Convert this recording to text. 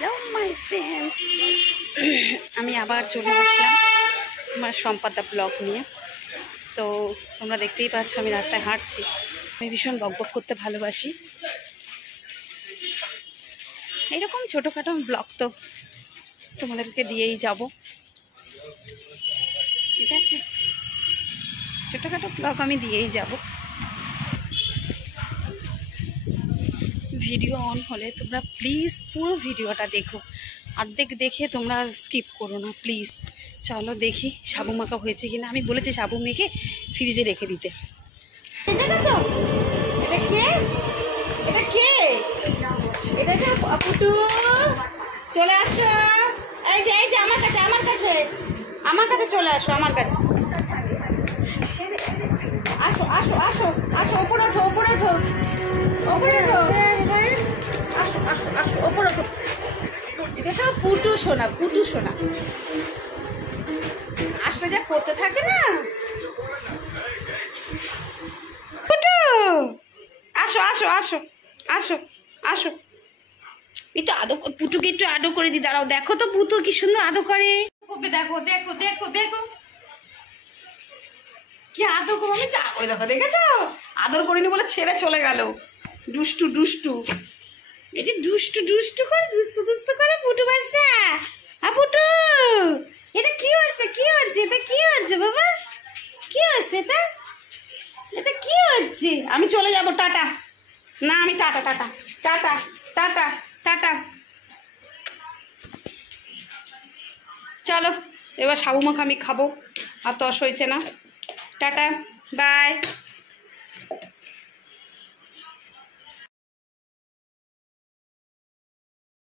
Hello my friends, আমি আবার চলে আসলাম আমার সম্পাদা ব্লগ নিয়ে। তো তোমরা দেখতেই পাচ্ছ আমি রাস্তায় হাঁটছি। আমি ভীষণ বকবক করতে ভালোবাসি। এইরকম ছোটোখাটো ব্লগ তো তোমাদেরকে দিয়েই যাব, ঠিক আছে? ছোটোখাটো ব্লগ আমি দিয়েই যাব। ভিডিও অন হলে তোমরা প্লিজ পুরো ভিডিওটা দেখো, অর্ধেক দেখে তোমরা স্কিপ করো না প্লিজ। চলো দেখি সাবু মাখা হয়েছে কিনা। আমি বলেছি সাবু মেখে ফ্রিজে রেখে দিতে। দেখেছো এটা কে? এটা কে? এটা যে পুটু, চলে আসো। এই যে আমার কাছে আমার কাছে চলে আসো, আমার কাছে আসো আসো আসো আসো। ওপরে ওঠো ওপরে ওঠো ওপরে ওঠো। আসো আসো আসো ওপরে ওঠো। দেখো পুটু সোনা, পুটু সোনা আসলে যা করতে থাকে না। পুটু আসো আসো আসো আসো আসো। একটু আদো, পুটুকে একটু আদো করে দি। দাঁড়াও, দেখো তো পুটু কি সুন্দর আদো করে। দেখো দেখো দেখো দেখো কি আদর করো। আমি ওই দেখো, দেখেছো আদর করিনি বলে ছেড়ে চলে গেল। দুষ্টু দুষ্টু, এটি দুষ্টু দুষ্টু করে দুস্তু দুস্তু করে পুটু বাচ্চা। পুটু এটা কি হচ্ছে? কি হচ্ছে এটা? কি হচ্ছে বাবা? কি হচ্ছে এটা? এটা কি হচ্ছে? আমি চলে যাব, টাটা। না আমি tata tata tata tata tata. চলো এবার সাবু মাখা আমি খাবো, আর তস হয়েছে না। Tata bye.